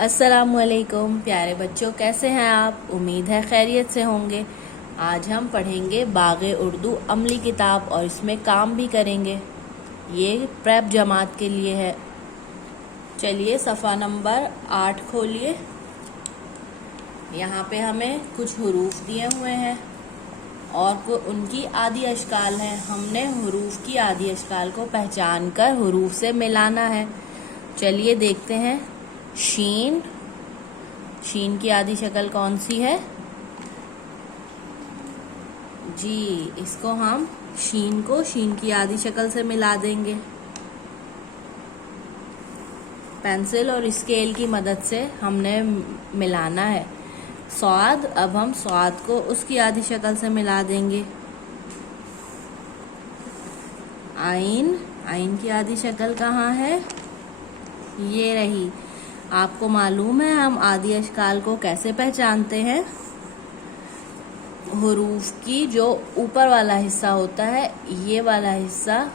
अस्सलामुअलैकुम प्यारे बच्चों, कैसे हैं आप। उम्मीद है खैरियत से होंगे। आज हम पढ़ेंगे बाग़े उर्दू अमली किताब और इसमें काम भी करेंगे। ये प्रेप जमात के लिए है। चलिए सफ़ा नंबर 8 खोलिए। यहाँ पे हमें कुछ हुरूफ दिए हुए हैं और उनकी आदि अशकाल हैं। हमने हुरूफ की आदि अशकाल को पहचान कर हुरूफ से मिलाना है। चलिए देखते हैं। शीन, शीन की आदि शक्ल कौन सी है जी। इसको हम शीन को शीन की आदि शक्ल से मिला देंगे। पेंसिल और स्केल की मदद से हमने मिलाना है। स्वाद, अब हम स्वाद को उसकी आदि शक्ल से मिला देंगे। आइन, आइन की आदि शक्ल कहाँ है, ये रही। आपको मालूम है हम आदि अशकाल को कैसे पहचानते हैं। हुरूफ की जो ऊपर वाला हिस्सा होता है, ये वाला हिस्सा,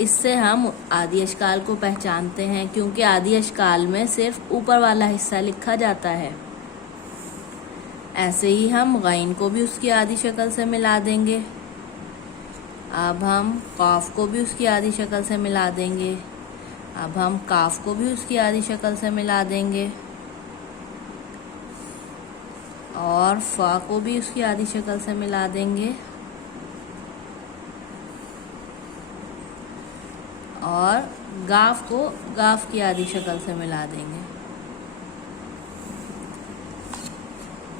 इससे हम आदि अशकाल को पहचानते हैं, क्योंकि आदि अशकाल में सिर्फ ऊपर वाला हिस्सा लिखा जाता है। ऐसे ही हम गैन को भी उसकी आदि शक्ल से मिला देंगे। अब हम काफ को भी उसकी आदि शक्ल से मिला देंगे। अब हम काफ को भी उसकी आदि शक्ल से मिला देंगे और फा को भी उसकी आदि शक्ल से मिला देंगे और गाफ को गाफ की आदि शक्ल से मिला देंगे।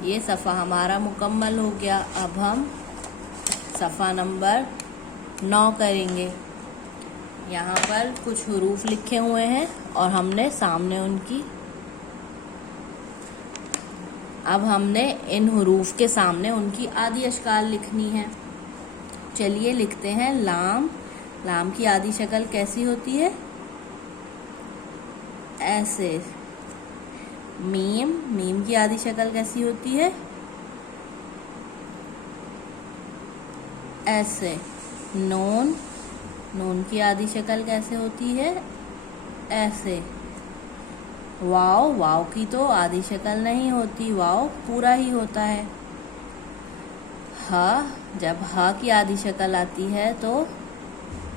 ये सफ़ा हमारा मुकम्मल हो गया। अब हम सफ़ा नंबर 9 करेंगे। यहाँ पर कुछ हुरूफ लिखे हुए हैं और हमने सामने उनकी, अब हमने इन हुरूफ के सामने उनकी आदि अशकाल लिखनी है। चलिए लिखते हैं। लाम, लाम की आदि शक्ल कैसी होती है, ऐसे। मीम, मीम की आदि शक्ल कैसी होती है, ऐसे। नून, नून की आदि शक्ल कैसे होती है, ऐसे। वाव, वाव की तो आदि शक्ल नहीं होती, वाव पूरा ही होता है। हा, जब हा की आदि शक्ल आती है तो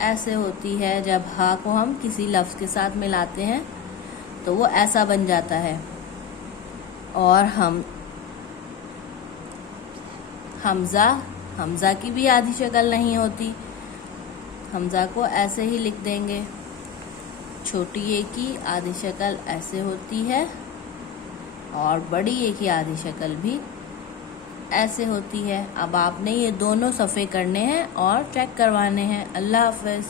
ऐसे होती है। जब हा को हम किसी लफ्ज़ के साथ मिलाते हैं तो वो ऐसा बन जाता है। और हमज़ा, हमज़ा की भी आदि शक्ल नहीं होती। हमज़ा को ऐसे ही लिख देंगे। छोटी ए की आदि शक्ल ऐसे होती है और बड़ी ए की आदि शक्ल भी ऐसे होती है। अब आपने ये दोनों सफ़े करने हैं और चेक करवाने हैं। अल्लाह हाफ़िज़।